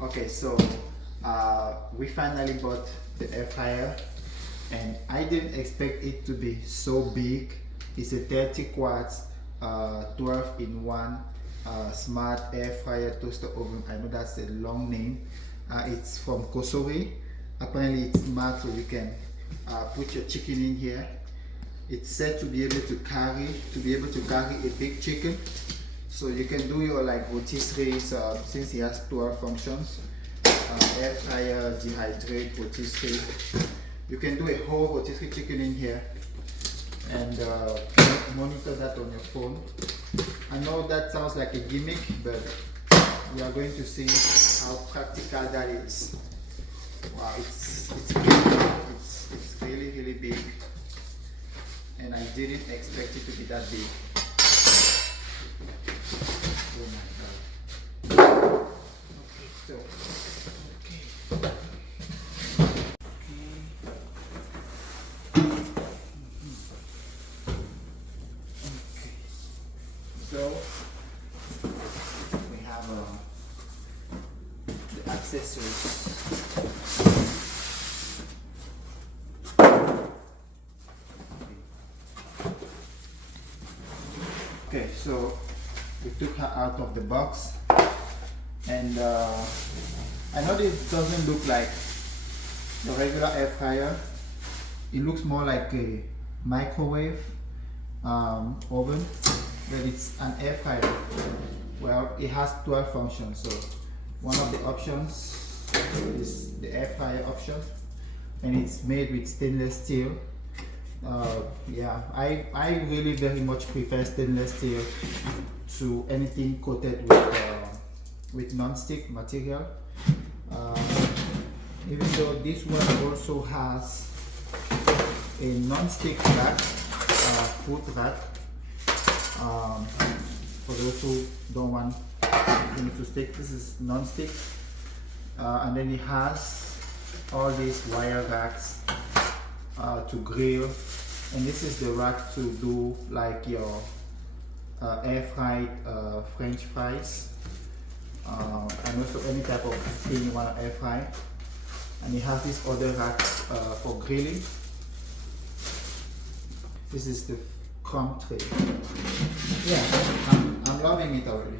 Okay, so we finally bought the air fryer, and I didn't expect it to be so big. It's a 30 quarts 12 in 1 smart air fryer toaster oven. I know that's a long name. It's from COSORI. Apparently it's smart, so you can put your chicken in here. It's said to be able to carry a big chicken. So you can do your like rotisserie since it has 12 functions. Air fryer, dehydrate, rotisserie. You can do a whole rotisserie chicken in here and monitor that on your phone. I know that sounds like a gimmick, but we are going to see how practical that is. Wow, it's big. It's really, really big. And I didn't expect it to be that big. Oh my god. Okay, so so we have the accessories. Okay, so we took her out of the box, and I know this doesn't look like the regular air fryer. It looks more like a microwave oven, but it's an air fryer. Well, it has 12 functions, so one of the options is the air fryer option, and it's made with stainless steel. Yeah, I really very much prefer stainless steel to anything coated with non-stick material. Even though this one also has a non-stick rack, foot rack, for those who don't want to stick. This is non-stick, and then it has all these wire racks to grill, and this is the rack to do like your air fried French fries, and also any type of thing you want to air fry. And it has this other rack for grilling. This is the crumb tray. Yeah, I'm loving it already.